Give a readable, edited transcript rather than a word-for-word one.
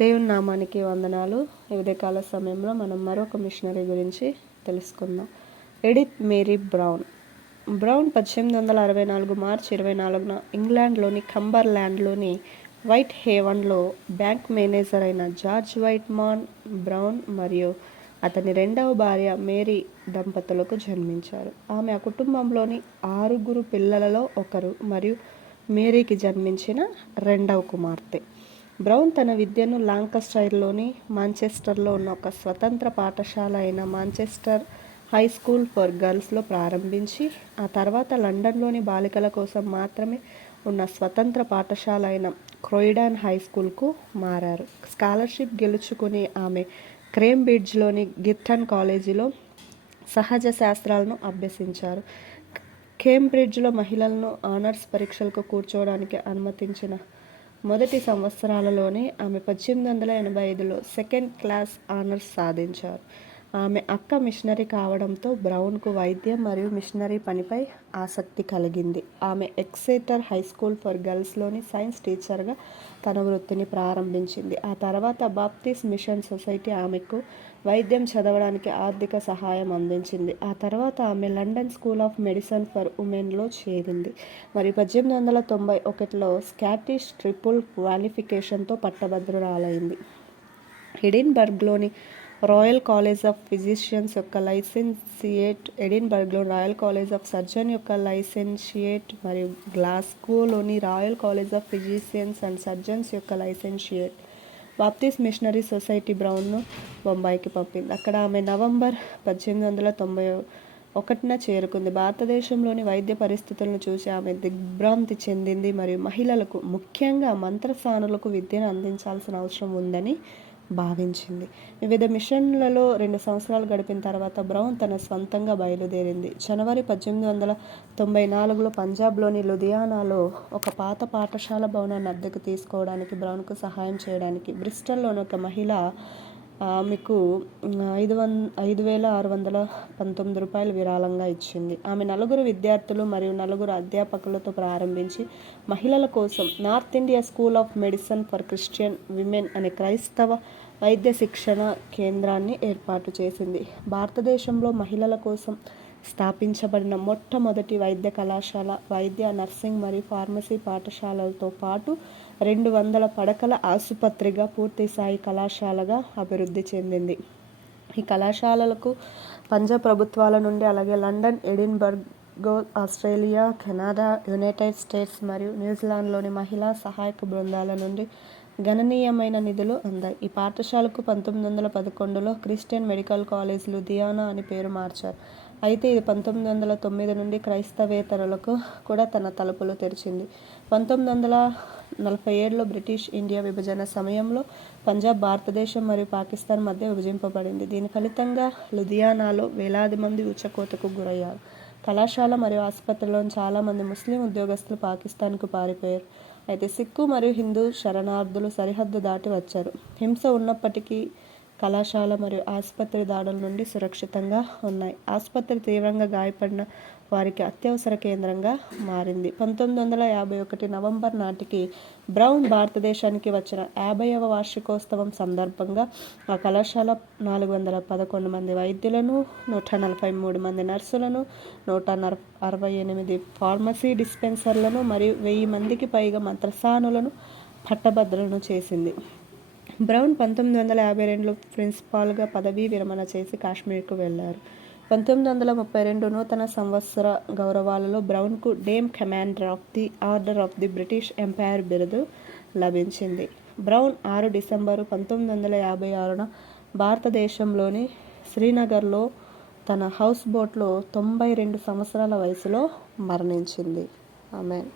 దేవుని నామానికి వందనాలు. ఈ ఉదయకాల సమయంలో మనం మరొక మిషనరీ గురించి తెలుసుకుందాం. Edith Mary Brown. 1864 మార్చి 24న ఇంగ్లాండ్లోని కంబర్లాండ్లోని వైట్ హేవన్లో బ్యాంక్ మేనేజర్ అయిన జార్జ్ వైట్మాన్ బ్రౌన్ మరియు అతని రెండవ భార్య మేరీ దంపతులకు జన్మించారు. ఆమె ఆ కుటుంబంలోని 6 పిల్లలలో ఒకరు మరియు మేరీకి జన్మించిన రెండవ కుమార్తె. బ్రౌన్ తన విద్యను లాంకస్టైర్లోని మాంచెస్టర్లో ఉన్న ఒక స్వతంత్ర పాఠశాల అయిన మాంచెస్టర్ హై స్కూల్ ఫర్ గర్ల్స్లో ప్రారంభించి ఆ తర్వాత లండన్లోని బాలికల కోసం మాత్రమే ఉన్న స్వతంత్ర పాఠశాల అయిన క్రోయిడాన్ హై స్కూల్కు మారారు. స్కాలర్షిప్ గెలుచుకుని ఆమె కేంబ్రిడ్జ్లోని గిర్టన్ కాలేజీలో సహజ శాస్త్రాలను అభ్యసించారు. కేంబ్రిడ్జ్లో మహిళలను ఆనర్స్ పరీక్షలకు కూర్చోవడానికి అనుమతించిన మొదటి సంవత్సరాలలోనే ఆమె 1885లో సెకండ్ క్లాస్ ఆనర్స్ సాధించారు. ఆమె అక్క మిషనరీ కావడంతో బ్రౌన్కు వైద్యం మరియు మిషనరీ పనిపై ఆసక్తి కలిగింది. ఆమె ఎక్సెటర్ హై స్కూల్ ఫర్ గర్ల్స్లోని సైన్స్ టీచర్గా తన వృత్తిని ప్రారంభించింది. ఆ తర్వాత బాప్టిస్ట్ మిషన్ సొసైటీ ఆమెకు వైద్యం చదవడానికి ఆర్థిక సహాయం అందించింది. ఆ తర్వాత ఆమె London School of Medicine for ఉమెన్లో చేరింది మరియు 1891లో స్కాటిష్ ట్రిపుల్ క్వాలిఫికేషన్తో పట్టభద్రురాలైంది. ఎడిన్బర్గ్లోని రాయల్ కాలేజ్ ఆఫ్ ఫిజిషియన్స్ యొక్క లైసెన్షియేట్, ఎడిన్బర్గ్లోని రాయల్ కాలేజ్ ఆఫ్ సర్జన్ యొక్క లైసెన్షియేట్ మరియు గ్లాస్గోలోని Royal College of Physicians and Surgeons యొక్క లైసెన్షియేట్. బాప్టిస్ట్ మిషనరీ సొసైటీ బ్రౌన్ను బొంబాయికి పంపింది. అక్కడ ఆమె నవంబర్ 1891న చేరుకుంది. భారతదేశంలోని వైద్య పరిస్థితులను చూసి ఆమె దిగ్భ్రాంతి చెందింది మరియు మహిళలకు, ముఖ్యంగా మంత్రసానులకు విద్యను అందించాల్సిన అవసరం ఉందని భావించింది. వివిధ మిషన్లలో 2 సంవత్సరాలు గడిపిన తర్వాత బ్రౌన్ తన స్వంతంగా బయలుదేరింది. జనవరి 1894లో పంజాబ్లోని లుధియానాలో ఒక పాత పాఠశాల భవనాన్ని అద్దెకు తీసుకోవడానికి బ్రౌన్కు సహాయం చేయడానికి బ్రిస్టల్లోని ఒక మహిళ ఆమెకు $5,619 విరాళంగా ఇచ్చింది. ఆమె 9 విద్యార్థులు మరియు 9 అధ్యాపకులతో ప్రారంభించి మహిళల కోసం north India school of Medicine for Christian women అనే క్రైస్తవ వైద్య శిక్షణ కేంద్రాన్ని ఏర్పాటు చేసింది. భారతదేశంలో మహిళల కోసం స్థాపించబడిన మొట్టమొదటి వైద్య కళాశాల, వైద్య, నర్సింగ్ మరియు ఫార్మసీ పాఠశాలలతో పాటు 200 పడకల ఆసుపత్రిగా పూర్తిస్థాయి కళాశాలగా అభివృద్ధి చెందింది. ఈ కళాశాలలకు పంజాబ్ ప్రభుత్వాల నుండి, అలాగే London, Edinburgh, Australia, Canada, United states మరియు న్యూజిలాండ్లోని మహిళా సహాయక బృందాల నుండి గణనీయమైన నిధులు అందాయి. ఈ పాఠశాలకు 1911లో క్రిస్టియన్ మెడికల్ కాలేజ్ లుధియానా అని పేరు మార్చారు. అయితే ఇది 1909 నుండి క్రైస్తవేతరులకు కూడా తన తలుపులు తెరిచింది. 1947లో బ్రిటిష్ ఇండియా విభజన సమయంలో పంజాబ్ భారతదేశం మరియు పాకిస్తాన్ మధ్య విభజింపబడింది. దీని ఫలితంగా లుధియానాలో వేలాది మంది ఉచ్చకోతకు గురయ్యారు. కళాశాల మరియు ఆసుపత్రిలోని చాలామంది ముస్లిం ఉద్యోగస్తులు పాకిస్తాన్కు పారిపోయారు. అయితే సిక్కు మరియు హిందూ శరణార్థులు సరిహద్దు దాటి వచ్చారు. హింస ఉన్నప్పటికీ కళాశాల మరియు ఆసుపత్రి దాడుల నుండి సురక్షితంగా ఉన్నాయి. ఆసుపత్రి తీవ్రంగా గాయపడిన వారికి అత్యవసర కేంద్రంగా మారింది. 1951 నవంబర్ నాటికి బ్రౌన్ భారతదేశానికి వచ్చిన 50వ వార్షికోత్సవం సందర్భంగా ఆ కళాశాల 411 మంది వైద్యులను, 143 మంది నర్సులను, 168 ఫార్మసీ డిస్పెన్సర్లను మరియు 1000 మందికి పైగా మంత్రసానులను పట్టభద్రులను చేసింది. బ్రౌన్ 1952లో ప్రిన్సిపాల్గా పదవీ విరమణ చేసి కాశ్మీర్కు వెళ్లారు. 1932 నూతన సంవత్సర గౌరవాలలో బ్రౌన్కు Dame Commander of the Order of the British Empire బిరుదు లభించింది. బ్రౌన్ 6 డిసెంబరు 1956న భారతదేశంలోని శ్రీనగర్లో తన హౌస్ బోట్లో 92 సంవత్సరాల వయసులో మరణించింది. ఆమెన్.